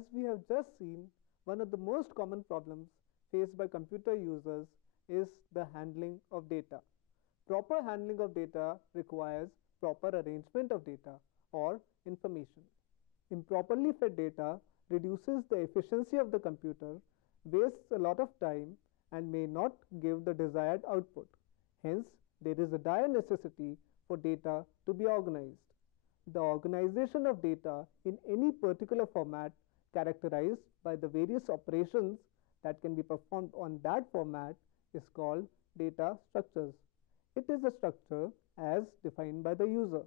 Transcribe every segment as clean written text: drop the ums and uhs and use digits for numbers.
As we have just seen, one of the most common problems faced by computer users is the handling of data. Proper handling of data requires proper arrangement of data or information. Improperly fed data reduces the efficiency of the computer, wastes a lot of time, and may not give the desired output. Hence, there is a dire necessity for data to be organized. The organization of data in any particular format characterized by the various operations that can be performed on that format is called data structures. It is a structure as defined by the user.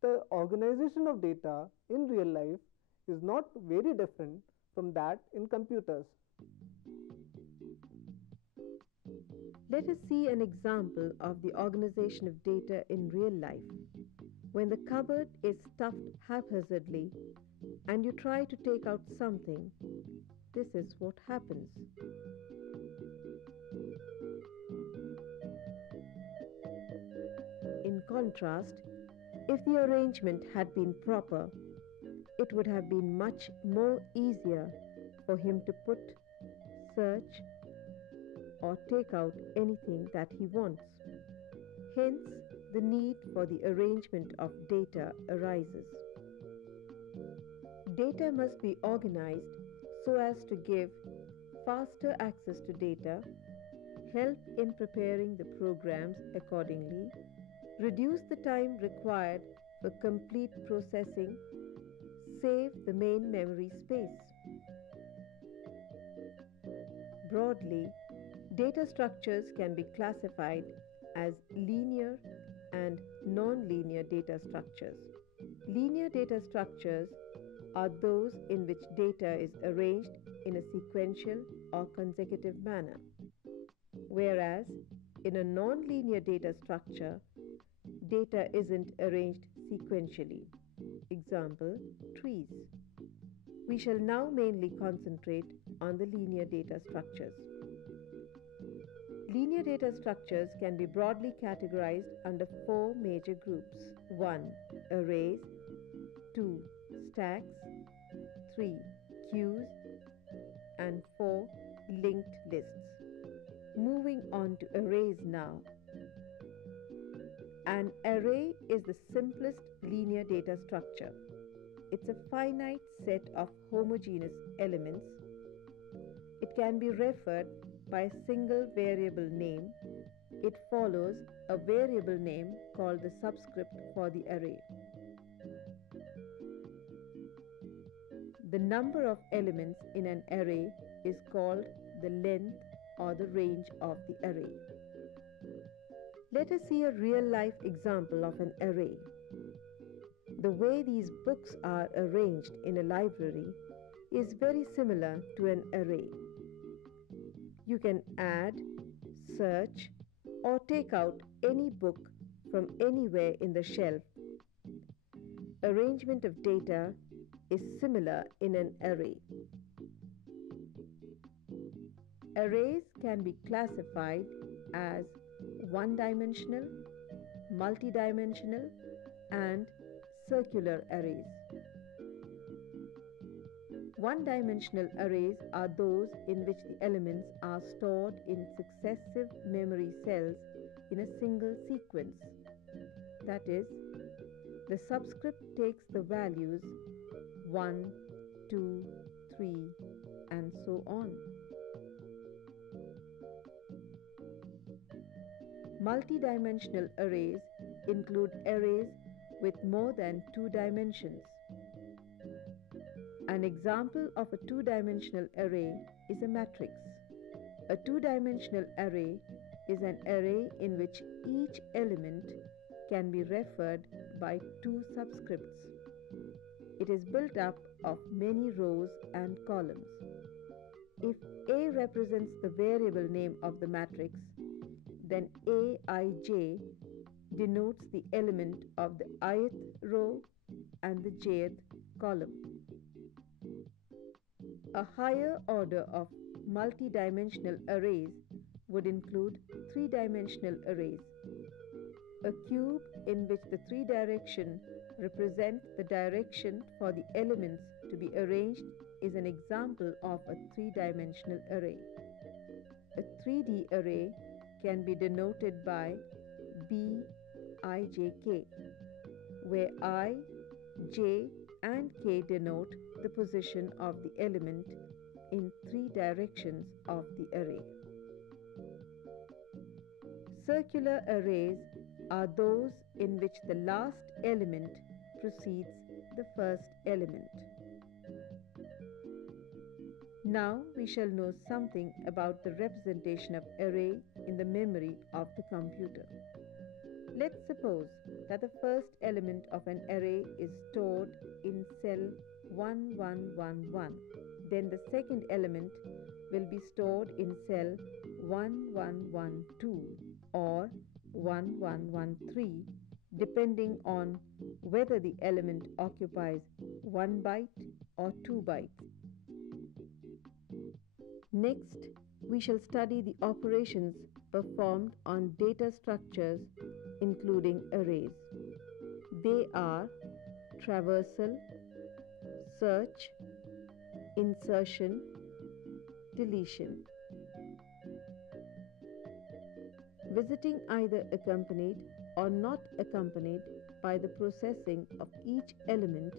The organization of data in real life is not very different from that in computers. Let us see an example of the organization of data in real life. When the cupboard is stuffed haphazardly and you try to take out something, this is what happens. In contrast, if the arrangement had been proper, it would have been much more easier for him to put, search, or take out anything that he wants. Hence, the need for the arrangement of data arises. Data must be organized so as to give faster access to data, help in preparing the programs accordingly, reduce the time required for complete processing, save the main memory space. Broadly, data structures can be classified as linear and non-linear data structures. Linear data structures are those in which data is arranged in a sequential or consecutive manner, whereas in a non-linear data structure, data isn't arranged sequentially. Example, trees. We shall now mainly concentrate on the linear data structures. Linear data structures can be broadly categorized under four major groups. 1. Arrays. 2. Stacks. 3. Queues. And 4. Linked lists. Moving on to arrays now. An array is the simplest linear data structure. It's a finite set of homogeneous elements. It can be referred by a single variable name. It follows a variable name called the subscript for the array. The number of elements in an array is called the length or the range of the array. Let us see a real-life example of an array. The way these books are arranged in a library is very similar to an array. You can add, search, or take out any book from anywhere in the shelf. Arrangement of data is similar in an array. Arrays can be classified as one-dimensional, multidimensional, and circular arrays. One-dimensional arrays are those in which the elements are stored in successive memory cells in a single sequence. That is, the subscript takes the values 1, 2, 3, and so on. Multidimensional arrays include arrays with more than 2 dimensions. An example of a two-dimensional array is a matrix. A two-dimensional array is an array in which each element can be referred by 2 subscripts. It is built up of many rows and columns. If A represents the variable name of the matrix, then Aij denotes the element of the ith row and the jth column. A higher order of multidimensional arrays would include 3-dimensional arrays. A cube in which the 3 direction represent the direction for the elements to be arranged is an example of a three-dimensional array. A 3D array can be denoted by Bijk, where I, J, and K denote the position of the element in three directions of the array. Circular arrays are those in which the last element precedes the first element. Now we shall know something about the representation of array in the memory of the computer. Let's suppose that the first element of an array is stored in cell 1111. Then the second element will be stored in cell 1112 or 1113, depending on whether the element occupies 1 byte or 2 bytes. Next, we shall study the operations performed on data structures including arrays. They are traversal, search, insertion, deletion. Visiting either accompanied or not accompanied by the processing of each element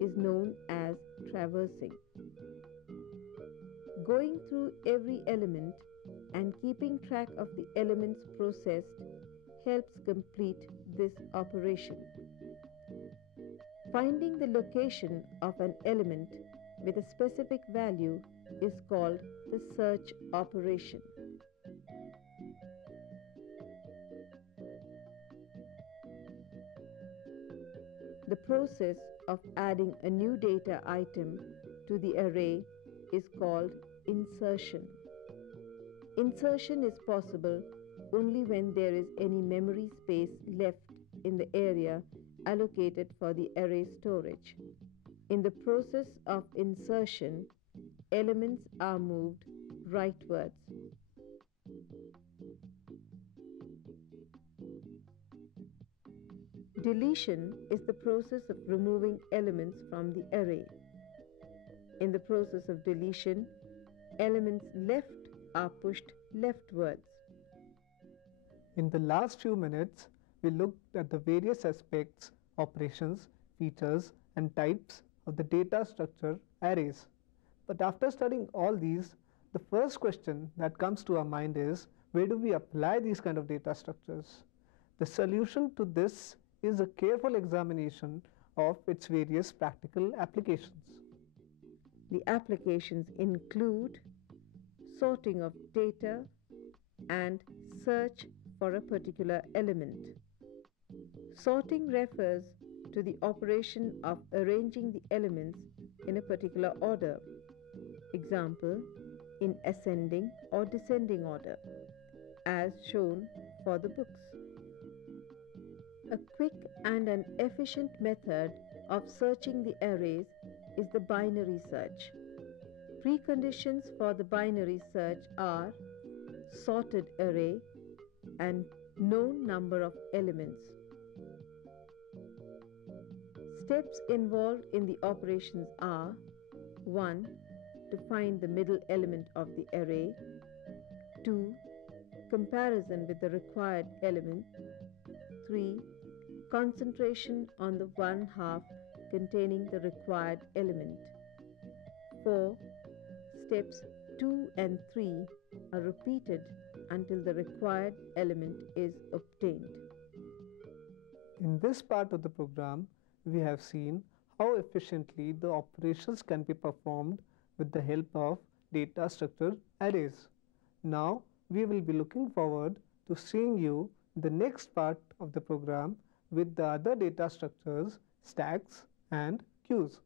is known as traversing. Going through every element and keeping track of the elements processed helps complete this operation. Finding the location of an element with a specific value is called the search operation. The process of adding a new data item to the array is called insertion. Insertion is possible only when there is any memory space left in the area allocated for the array storage. In the process of insertion, elements are moved rightwards. Deletion is the process of removing elements from the array. In the process of deletion, elements left are pushed leftwards. In the last few minutes, we looked at the various aspects, operations, features, and types of the data structure arrays. But after studying all these, the first question that comes to our mind is, where do we apply these kind of data structures? The solution to this is a careful examination of its various practical applications. The applications include sorting of data and search for a particular element. Sorting refers to the operation of arranging the elements in a particular order. Example, in ascending or descending order, as shown for the books. A quick and an efficient method of searching the arrays is the binary search. Preconditions for the binary search are sorted array and known number of elements. Steps involved in the operations are 1. To find the middle element of the array. 2. Comparison with the required element. 3. Concentration on the one half containing the required element. 4. Steps 2 and 3 are repeated until the required element is obtained. In this part of the program, we have seen how efficiently the operations can be performed with the help of data structure arrays. Now, we will be looking forward to seeing you in the next part of the program with the other data structures, stacks and queues.